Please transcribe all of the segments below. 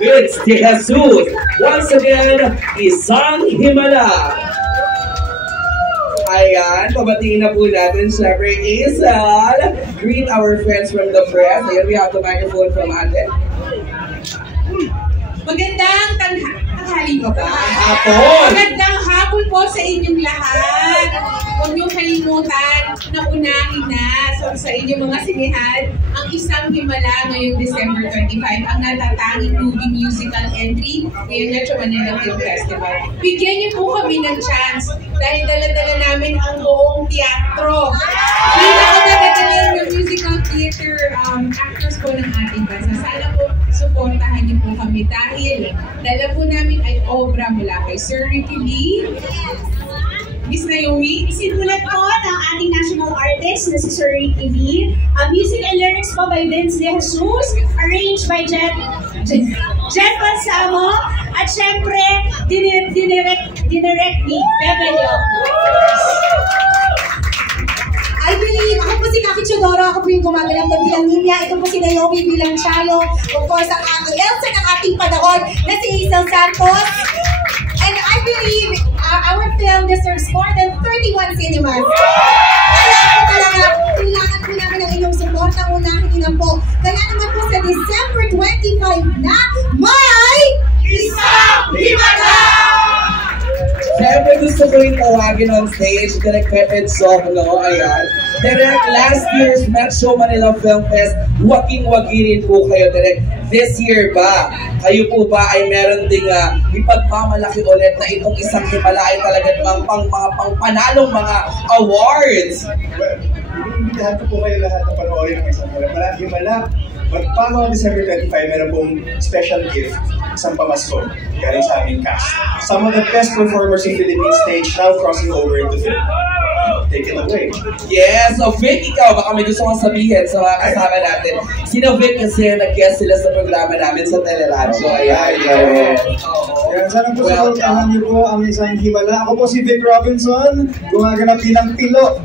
Vince De Jesus. Once again, Isang Himala. Ayan, pabatiin na po natin syempre Isal. Greet our friends from the press. Ayan, we have the microphone from Ate. Magandang tanghali ba ba? Hapon! Magandang hapon po sa inyong lahat. Huwag niyong kalimutan na unahin na sa inyong mga sinihan ang Isang Himala ngayong December 25, ang natatanging movie musical entry ngayong Metro Manila Film Festival. Bigyan niyo po kami ng chance dahil dala-dala namin ang buong teatro. Pinaka-dala-dala ng musical theater actors po ng ating bansa. Sana po suportahan niyo po kami dahil dala po namin ay obra mula kay Sir Ricky Lee, Miss Naomi. Sinulat po ng ating national artist na si Sir Ricky Lee. Music and lyrics po by Vince De Jesus, arranged by Jet Balsamo, at syempre, dinirect ni Beverly. I believe, ako po si Kaki Chodoro, ako po yung gumagalang na bilang Ninya, ito po si Naomi bilang Chalo, of course, ang Elsa ng ating panahon na si Isel Santos. And I believe our film deserves more than 31 cinemas. Kailangan po namin ang inyong support, ang unahin nyo po. Kaya naman po sa December 25 na may Isang Himala! Siyempre gusto ko yung tawagin on stage, Direk Pepe Sokno, ayan. Direk, last year's Metro Manila Film Fest, waging-wagi rin po kayo, Direk. This year ba, kayo po ba ay meron ding ipagmamalaki ulit na itong Isang Himala ay talagang mga pangpanalong mga awards? Well, inimbitahan ko po kayo lahat na panoorin ng Isang Himala. Pagpano December 25, meron pong special gift, isang pamasko, galing sa aming cast. Some of the best performers in Philippine stage now crossing over into film. Take it away. Yes, so Vic, ikaw, baka may gusto kong sabihin sa mga kasama natin. Sino Vic kasi nag-guest sila sa programa namin sa Teleradyo. Ayan, Kaya sana po supportahan niyo po ang Isang Himala. Ako po si Vic Robinson, gumaganap bilang pilo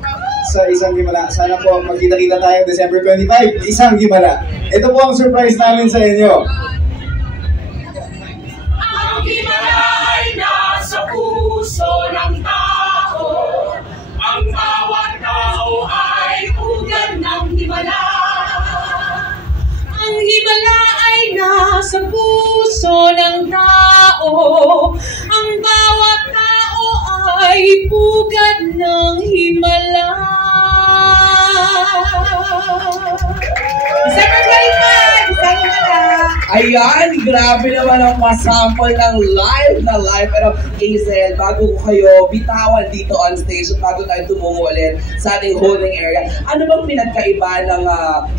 sa Isang Himala. Sana po magkita-kita tayo December 25, Isang Himala. Ito po ang surprise namin sa inyo. Ang himala ay nasa puso ng tao. Ang bawat tao ay ugat ng himala. Ang himala ay nasa puso ng tao. Ang bawat tao ay pugad ng himala. December 25, Isang Himala. Ayan, grabe naman ang masample ng live na live. Pero Hazel, bago ko kayo bitawan dito on stage at bago tayo tumungo ulit sa ating holding area, ano bang pinagkaiba ng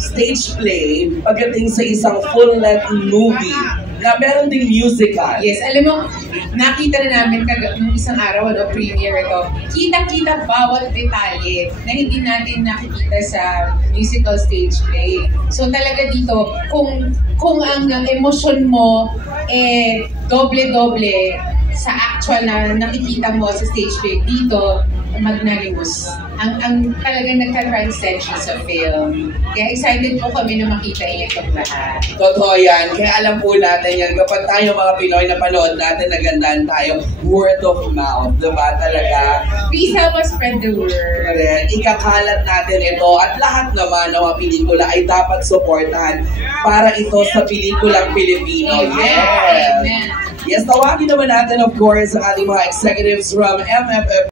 stage play pagdating sa isang full-length movie na meron ding musical? Yes, alam mo, nakita na namin nung isang araw, premiere ito, kita-kita bawat detalye na hindi natin nakikita sa musical stage play. So talaga dito, kung ang emosyon mo doble-doble sa actual na nakikita mo sa stage play, dito magnanimous. Ang talagang nagka-transcend siya sa film. Kaya excited po kami na makita itong lahat. Totoo yan. Kaya alam po natin yan. Kapag tayo mga Pinoy na panood natin, nagandaan tayo, word of mouth. Diba talaga? Please help us spread the word. Correct. Ikakalat natin ito at lahat naman ng mga pelikula ay dapat supportahan para ito sa pelikulang Pilipino. Yes! Amen. Yes, tawagin naman natin of course ang ating mga executives from MFF